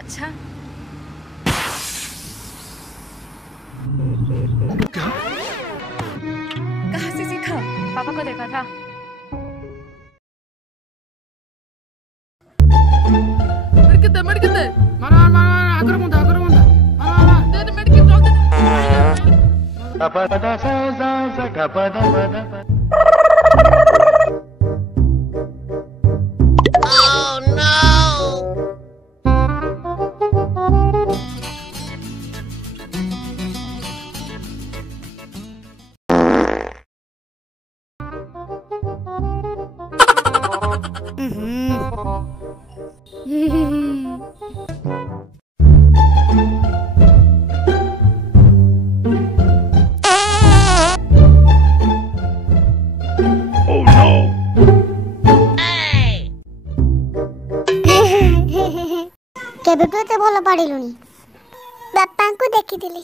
अच्छा क्या? कहाँ से सीखा? पापा को देखा था। मड़किते मारा आकर मुंडा मारा दे मड़किते जल्दी गपदा सा सा सा गपदा पदा Oh no Oh no केबेठू एते भल पढ़िलुनी बापा को देखिथिली